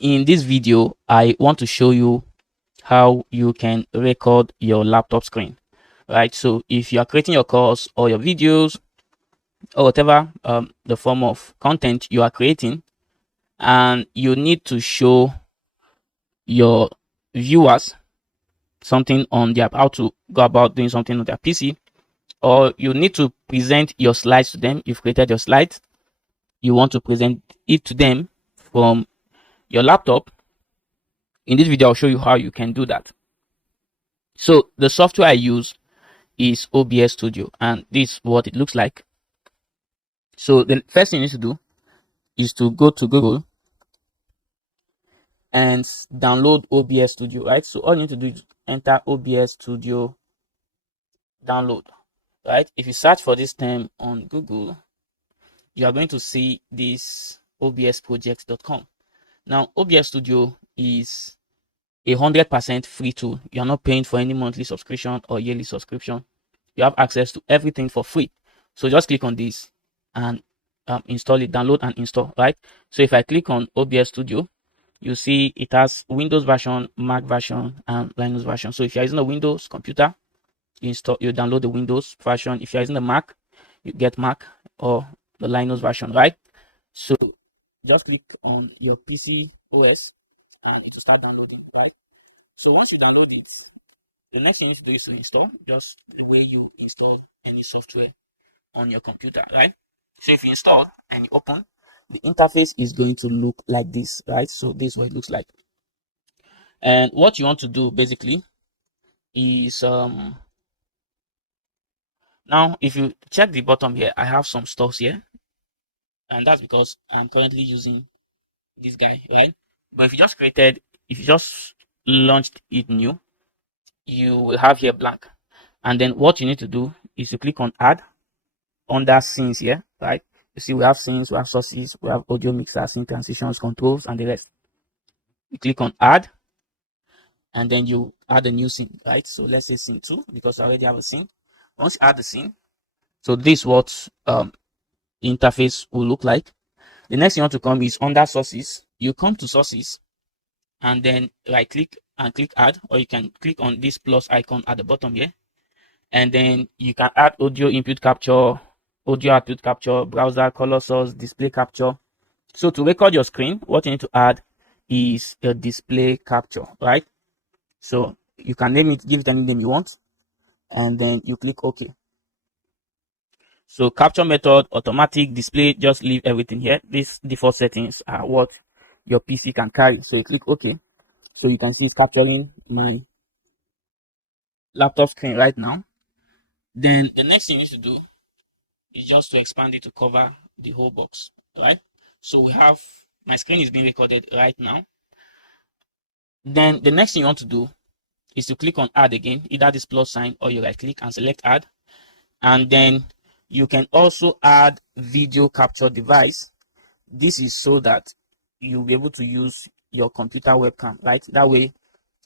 In this video, I want to show you how you can record your laptop screen, right? So if you are creating your course or your videos or whatever the form of content you are creating, and you need to show your viewers something on their, how to go about doing something on their PC, or you need to present your slides to them. You've created your slides, you want to present it to them from your laptop. In this video, I'll show you how you can do that. So the software I use is OBS Studio, and this is what it looks like. So the first thing you need to do is to go to Google and download OBS Studio, right? So all you need to do is enter OBS Studio download, right? If you search for this term on Google, you are going to see this obsproject.com. Now, OBS Studio is 100% free tool. You are not paying for any monthly subscription or yearly subscription. You have access to everything for free. So just click on this and install it, download and install, right? So if I click on OBS Studio, you see it has Windows version, Mac version, and Linux version. So if you're using a Windows computer, you download the Windows version. If you're using the Mac, you get Mac or the Linux version, right? So just click on your PC OS and it will start downloading, right? So once you download it, the next thing you need to do is to install, just the way you install any software on your computer, right? So if you install and you open, the interface is going to look like this, right? So this is what it looks like. And what you want to do basically is now if you check the bottom here, I have some stuff here, and that's because I'm currently using this guy, right? But if you just launched it new, you will have here blank. And then what you need to do is to click on add under scenes here, right? You see we have scenes, we have sources, we have audio mixer, scene transitions, controls, and the rest. You click on add, and then you add a new scene, right? So let's say scene 2, because I already have a scene. Once you add the scene, so this is what the interface will look like. The next thing you want to come is under sources. You come to sources and then right click and click add, or you can click on this plus icon at the bottom here, and then you can add audio input capture, audio output capture, browser, color source, display capture. So to record your screen, what you need to add is a display capture, right? So you can name it, give it any name you want, and then you click OK. So capture method, automatic, display, just leave everything here. These default settings are what your PC can carry. So you click OK. So you can see it's capturing my laptop screen right now. Then the next thing you need to do is just to expand it to cover the whole box, right? So we have, my screen is being recorded right now. Then the next thing you want to do is to click on add again, either this plus sign or you right click and select add. And then you can also add video capture device. This is so that you'll be able to use your computer webcam, right? That way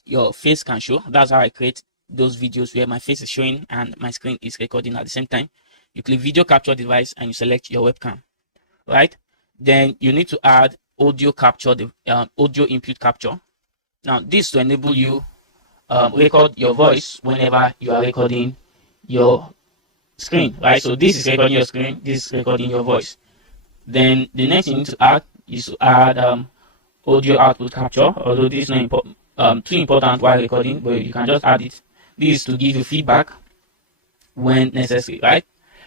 your face can show. That's how I create those videos where my face is showing and my screen is recording at the same time. You click video capture device and you select your webcam, right? Then you need to add audio capture, audio input capture. Now this to enable you record your voice whenever you are recording your screen, right? So this is recording your screen, this is recording your voice. Then the next thing you need to add is to add audio output capture, although this is not too important while recording, but you can just add it. This is to give you feedback when necessary, right?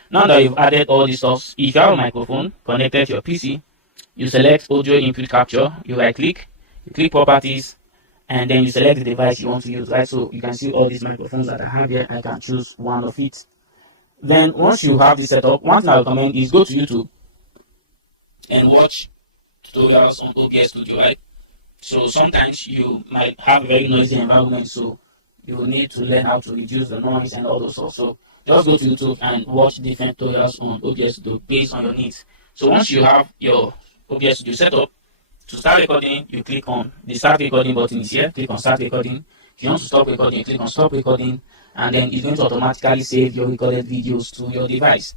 Now that you've added all these stuff, if you have a microphone connected to your PC, you select audio input capture, you right click, you click properties, and then you select the device you want to use, right? So you can see all these microphones that I have here. I can choose one of it. Then once you have this set up, one thing I recommend is go to YouTube and watch tutorials on OBS Studio, right? So sometimes you might have a very noisy environment, so you will need to learn how to reduce the noise and all those stuff. So just go to YouTube and watch different tutorials on OBS Studio based on your needs. So once you have your OBS Studio set up, to start recording, you click on the start recording button is here. Click on start recording. If you want to stop recording, you click on stop recording, and then it's going to automatically save your recorded videos to your device.